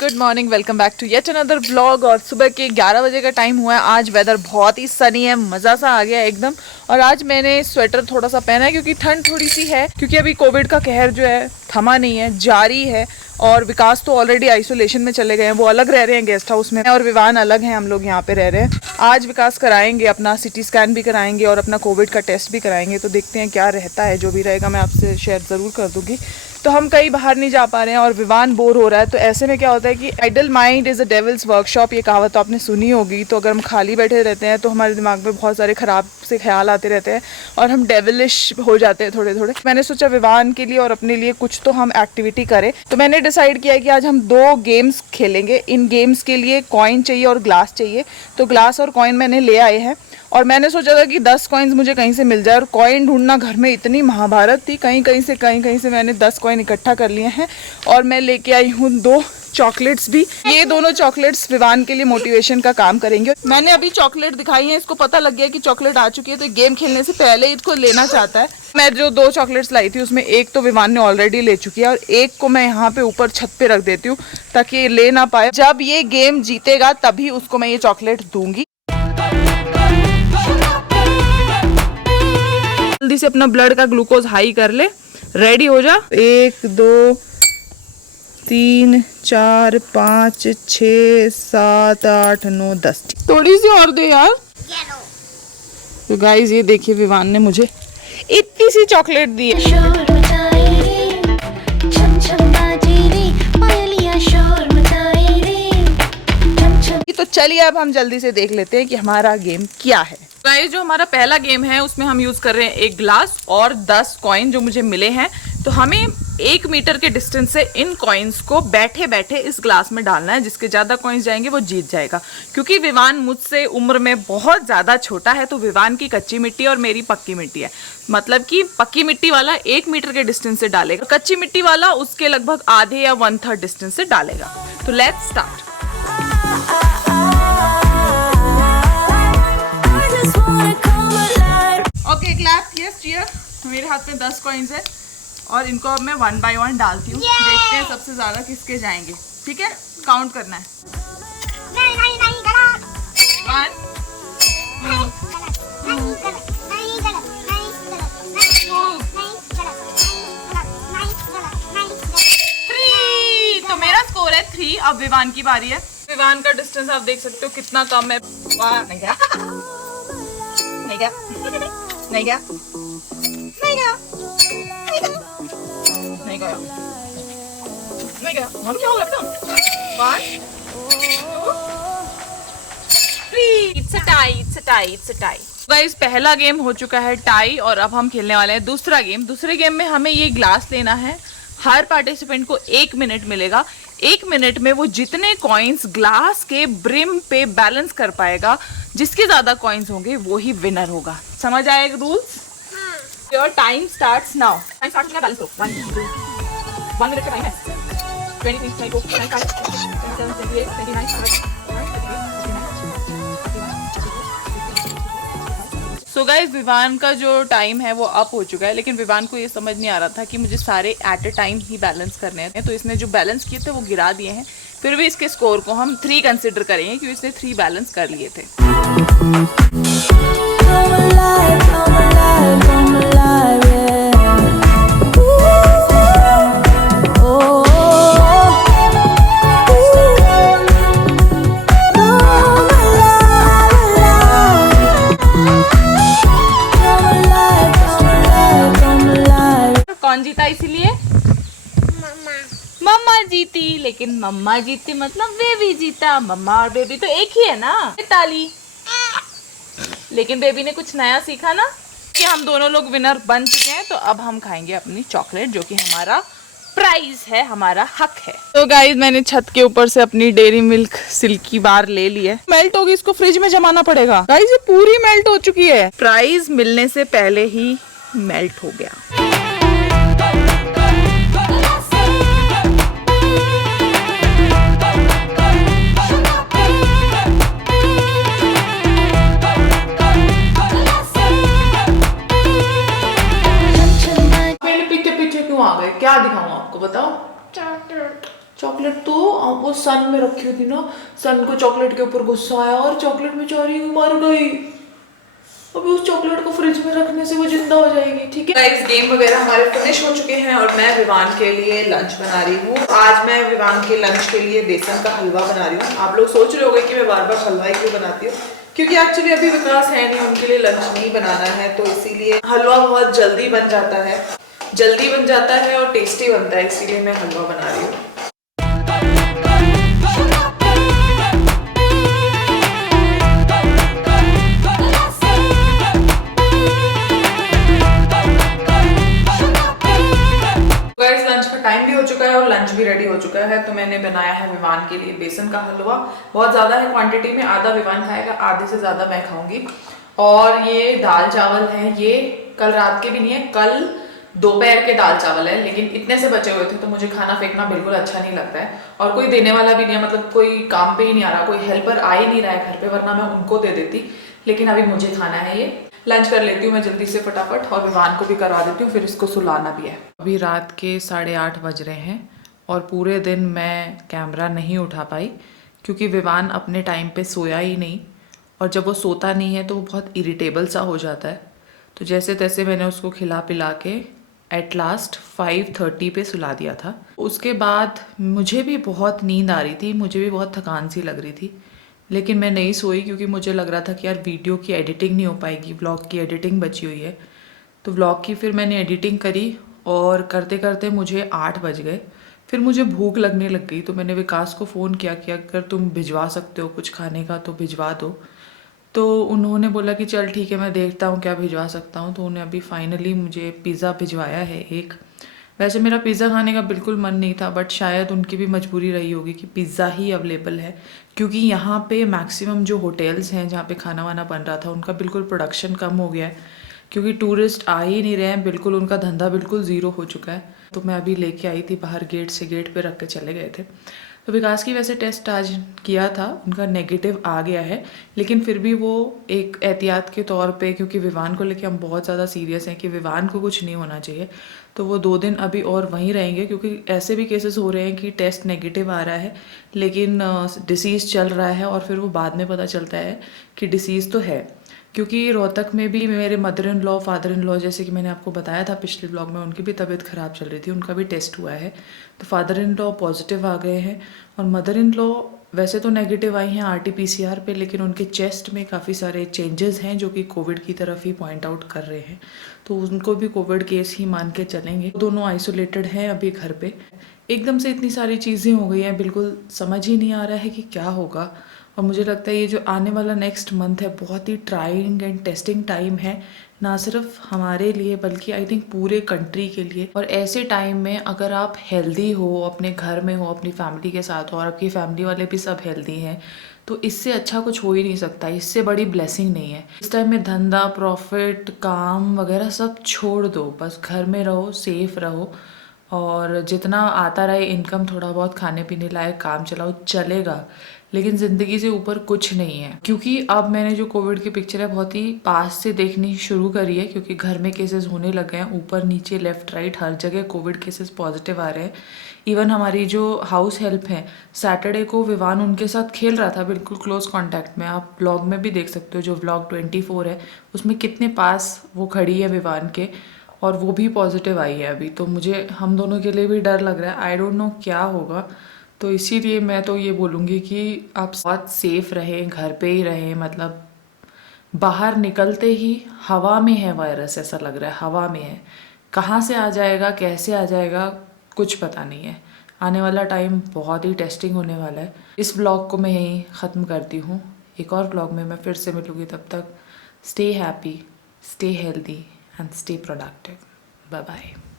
Good morning, welcome back to yet another vlog. और सुबह के 11 बजे का टाइम हुआ है। आज वेदर बहुत ही सनी है, मज़ा सा आ गया एकदम। और आज मैंने स्वेटर थोड़ा सा पहना है क्योंकि ठंड थोड़ी सी है, क्योंकि अभी कोविड का कहर जो है थमा नहीं है, जारी है। और विकास तो ऑलरेडी आइसोलेशन में चले गए हैं, वो अलग रह रहे हैं गेस्ट हाउस में, और विवान अलग हैं, हम लोग यहाँ पे रह रहे हैं। आज विकास कराएंगे अपना सिटी स्कैन भी कराएंगे और अपना कोविड का टेस्ट भी कराएंगे, तो देखते हैं क्या रहता है। जो भी रहेगा मैं आपसे शेयर ज़रूर कर दूँगी। तो हम कहीं बाहर नहीं जा पा रहे हैं और विवान बोर हो रहा है। तो ऐसे में क्या होता है कि idle mind is a devil's workshop, ये कहावत तो आपने सुनी होगी। तो अगर हम खाली बैठे रहते हैं तो हमारे दिमाग में बहुत सारे ख़राब से ख्याल आते रहते हैं और हम डेविलिश हो जाते हैं थोड़े थोड़े। मैंने सोचा विवान के लिए और अपने लिए कुछ तो हम एक्टिविटी करें। तो मैंने डिसाइड किया है कि आज हम 2 गेम्स खेलेंगे। इन गेम्स के लिए कॉइन चाहिए और ग्लास चाहिए। तो ग्लास और कॉइन मैंने ले आए हैं और मैंने सोचा था कि 10 कॉइन्स मुझे कहीं से मिल जाए। और कॉइन ढूंढना घर में इतनी महाभारत थी, कहीं कहीं से मैंने 10 कॉइन इकट्ठा कर लिए हैं। और मैं लेके आई हूँ 2 चॉकलेट्स भी। ये दोनों चॉकलेट्स विवान के लिए मोटिवेशन का काम करेंगे। मैंने अभी चॉकलेट दिखाई है, इसको पता लग गया कि चॉकलेट आ चुकी है, तो गेम खेलने से पहले इसको लेना चाहता है। मैं जो 2 चॉकलेट्स लाई थी उसमें एक तो विवान ने ऑलरेडी ले चुकी है और एक को मैं यहाँ पे ऊपर छत पे रख देती हूँ ताकि ये ले ना पाए। जब ये गेम जीतेगा तभी उसको मैं ये चॉकलेट दूंगी। जल्दी से अपना ब्लड का ग्लूकोज हाई कर ले, रेडी हो जा। 1 2 3 4 5 6 7 8 9 10। थोड़ी सी और दे यार। तो गाइस ये देखिए, विवान ने मुझे इतनी सी चॉकलेट दी है। तो चलिए अब हम जल्दी से देख लेते हैं कि हमारा गेम क्या है। गाइस जो हमारा पहला गेम है उसमें हम यूज कर रहे हैं एक ग्लास और 10 कॉइन जो मुझे मिले हैं। तो हमें 1 मीटर के डिस्टेंस से इन कॉइन्स को बैठे बैठे इस ग्लास में डालना है। जिसके ज्यादा कॉइन्स जाएंगे वो जीत जाएगा। क्योंकि विवान मुझसे उम्र में बहुत ज्यादा छोटा है, तो विवान की कच्ची मिट्टी और मेरी पक्की मिट्टी है। मतलब कि पक्की मिट्टी वाला 1 मीटर के डिस्टेंस से डालेगा, कच्ची मिट्टी वाला उसके लगभग आधे या 1/3 डिस्टेंस से डालेगा। तो let's start. Okay clap, yes cheer. मेरे हाथ में 10 कॉइन्स है और इनको अब मैं 1 बाय 1 डालती हूँ। देखते हैं सबसे ज्यादा किसके जाएंगे। ठीक है, काउंट करना है। 1 2 3। तो मेरा स्कोर है 3। अब विवान की बारी है। विवान का डिस्टेंस आप देख सकते हो कितना कम है। नहीं गया, नहीं गया, नहीं गया, नहीं गया, नहीं गया, नहीं गया। हम क्या होगा बेटा? 1 2 3। It's a tie, it's a tie, it's a tie. Guys पहला गेम हो चुका है टाई और अब हम खेलने वाले हैं दूसरा गेम। दूसरे गेम में हमें ये ग्लास लेना है। हर पार्टिसिपेंट को 1 मिनट मिलेगा। 1 मिनट में वो जितने कॉइन्स ग्लास के ब्रिम पे बैलेंस कर पाएगा, जिसके ज्यादा कॉइन्स होंगे वो ही विनर होगा। समझ आएगा rules? Your time starts now. Time start करना, बैलेंस करो। 1 मिनट का टाइम है। 23 24 25 27 28 29 सो गाइस विवान का जो टाइम है वो अप हो चुका है, लेकिन विवान को ये समझ नहीं आ रहा था कि मुझे सारे at a time he balance करने हैं। तो इसने जो बैलेंस किए थे वो गिरा दिए हैं। फिर भी इसके स्कोर को हम 3 कंसिडर करेंगे क्योंकि इसने 3 बैलेंस कर लिए थे। कौन जीता? इसीलिए मम्मा जीती। लेकिन मम्मा जीती मतलब बेबी जीता। मम्मा और बेबी तो एक ही है ना। ताली। लेकिन बेबी ने कुछ नया सीखा ना कि हम दोनों लोग विनर बन चुके हैं। तो अब हम खाएंगे अपनी चॉकलेट जो कि हमारा प्राइज है, हमारा हक है। तो गाइस मैंने छत के ऊपर से अपनी डेयरी मिल्क सिल्की बार ले ली है। मेल्ट होगी, इसको फ्रिज में जमाना पड़ेगा। गाइस ये पूरी मेल्ट हो चुकी है। प्राइज मिलने से पहले ही मेल्ट हो गया। आ गए, क्या दिखाऊं आपको बताओ? चॉकलेट तो वो सन में रखी हुई थी ना, सन को चॉकलेट के ऊपर गुस्सा आया और चॉकलेट बेचारी मर गई। अभी उस चॉकलेट को फ्रिज में रखने से वो जिंदा हो जाएगी। ठीक है गाइस, गेम वगैरह हमारे फिनिश हो चुके हैं और मैं विवान के लिए लंच बना रही हूँ। आज मैं विवान के लंच के लिए बेसन का हलवा बना रही हूँ। आप लोग सोच रहे होंगे कि मैं बार बार हलवा ही क्यों बनाती हूँ, क्योंकि एक्चुअली अभी विकास है नहीं, उनके लिए लंच नहीं बनाना है, तो इसीलिए हलवा बहुत जल्दी बन जाता है और टेस्टी बनता है, इसीलिए मैं हलवा बना रही हूँ। टाइम भी हो चुका है और लंच भी रेडी हो चुका है। तो मैंने बनाया है विवान के लिए बेसन का हलवा। बहुत ज़्यादा है क्वांटिटी में, आधा विवान खाएगा, आधे से ज़्यादा मैं खाऊंगी। और ये दाल चावल है, ये कल रात के भी नहीं है, कल दोपहर के दाल चावल है, लेकिन इतने से बचे हुए थे तो मुझे खाना फेंकना बिल्कुल अच्छा नहीं लगता है। और कोई देने वाला भी नहीं है, मतलब कोई काम पे ही नहीं आ रहा, कोई हेल्पर आ ही नहीं रहा है घर पे, वरना मैं उनको दे देती। लेकिन अभी मुझे खाना है ये। लंच कर लेती हूँ मैं जल्दी से फटाफट और विवान को भी करवा देती हूँ, फिर इसको सुलाना भी है। अभी रात के 8:30 बज रहे हैं और पूरे दिन मैं कैमरा नहीं उठा पाई क्योंकि विवान अपने टाइम पे सोया ही नहीं, और जब वो सोता नहीं है तो वो बहुत इरिटेबल सा हो जाता है। तो जैसे तैसे मैंने उसको खिला पिला के एट लास्ट 5:30 पे सुला दिया था। उसके बाद मुझे भी बहुत नींद आ रही थी, मुझे भी बहुत थकान सी लग रही थी, लेकिन मैं नहीं सोई क्योंकि मुझे लग रहा था कि यार वीडियो की एडिटिंग नहीं हो पाएगी, व्लॉग की एडिटिंग बची हुई है। तो व्लॉग की फिर मैंने एडिटिंग करी और करते करते मुझे 8 बज गए। फिर मुझे भूख लगने लग गई, तो मैंने विकास को फ़ोन किया कि अगर तुम भिजवा सकते हो कुछ खाने का तो भिजवा दो। तो उन्होंने बोला कि चल ठीक है, मैं देखता हूँ क्या भिजवा सकता हूँ। तो उन्हें अभी फाइनली मुझे पिज़्ज़ा भिजवाया है एक। वैसे मेरा पिज़्ज़ा खाने का बिल्कुल मन नहीं था, बट शायद उनकी भी मजबूरी रही होगी कि पिज़्ज़ा ही अवेलेबल है, क्योंकि यहाँ पे मैक्सिमम जो होटल्स हैं जहाँ पे खाना वाना बन रहा था उनका बिल्कुल प्रोडक्शन कम हो गया है, क्योंकि टूरिस्ट आ ही नहीं रहे हैं, बिल्कुल उनका धंधा बिल्कुल ज़ीरो हो चुका है। तो मैं अभी लेके आई थी बाहर, गेट से गेट पे रख के चले गए थे। तो विकास की वैसे टेस्ट आज किया था, उनका नेगेटिव आ गया है, लेकिन फिर भी वो एक एहतियात के तौर पे, क्योंकि विवान को लेके हम बहुत ज़्यादा सीरियस हैं कि विवान को कुछ नहीं होना चाहिए, तो वो 2 दिन अभी और वहीं रहेंगे, क्योंकि ऐसे भी केसेस हो रहे हैं कि टेस्ट नेगेटिव आ रहा है लेकिन डिसीज़ चल रहा है और फिर वो बाद में पता चलता है कि डिसीज़ तो है। क्योंकि रोहतक में भी मेरे mother in law, father in law, जैसे कि मैंने आपको बताया था पिछले ब्लॉग में, उनकी भी तबीयत ख़राब चल रही थी, उनका भी टेस्ट हुआ है। तो फादर इन लॉ पॉजिटिव आ गए हैं और मदर इन लॉ वैसे तो नेगेटिव आई हैं RT-PCR पे, लेकिन उनके चेस्ट में काफ़ी सारे चेंजेस हैं जो कि कोविड की तरफ ही पॉइंट आउट कर रहे हैं, तो उनको भी कोविड केस ही मान के चलेंगे। दोनों आइसोलेटेड हैं अभी घर पे। एकदम से इतनी सारी चीज़ें हो गई हैं, बिल्कुल समझ ही नहीं आ रहा है कि क्या होगा। और मुझे लगता है ये जो आने वाला नेक्स्ट मंथ है बहुत he trying and testing time है, ना सिर्फ हमारे लिए बल्कि आई थिंक पूरे कंट्री के लिए। और ऐसे टाइम में अगर आप हेल्दी हो, अपने घर में हो, अपनी फैमिली के साथ हो और आपकी फैमिली वाले भी सब हेल्दी हैं, तो इससे अच्छा कुछ हो ही नहीं सकता, इससे बड़ी ब्लेसिंग नहीं है। इस टाइम में धंधा, प्रॉफिट, काम वगैरह सब छोड़ दो, बस घर में रहो, सेफ रहो और जितना आता रहे इनकम, थोड़ा बहुत खाने पीने लायक काम चलाओ, चलेगा, लेकिन ज़िंदगी से ऊपर कुछ नहीं है। क्योंकि अब मैंने जो कोविड की पिक्चर है बहुत ही पास से देखनी शुरू करी है, क्योंकि घर में केसेस होने लगे हैं, ऊपर नीचे लेफ्ट राइट हर जगह कोविड केसेस पॉजिटिव आ रहे हैं। इवन हमारी जो हाउस हेल्प है, सैटरडे को विवान उनके साथ खेल रहा था बिल्कुल क्लोज कॉन्टैक्ट में, आप ब्लॉग में भी देख सकते हो, जो व्लॉग 24 है उसमें कितने पास वो खड़ी है विवान के, और वो भी पॉजिटिव आई है अभी। तो मुझे हम दोनों के लिए भी डर लग रहा है, आई डोंट नो क्या होगा। तो इसीलिए मैं तो ये बोलूँगी कि आप बहुत सेफ रहें, घर पे ही रहें, मतलब बाहर निकलते ही हवा में है वायरस, ऐसा लग रहा है हवा में है, कहाँ से आ जाएगा, कैसे आ जाएगा, कुछ पता नहीं है। आने वाला टाइम बहुत ही टेस्टिंग होने वाला है। इस ब्लॉग को मैं यहीं ख़त्म करती हूँ, एक और ब्लॉग में मैं फिर से मिलूँगी, तब तक stay happy, stay healthy and stay productive. Bye bye.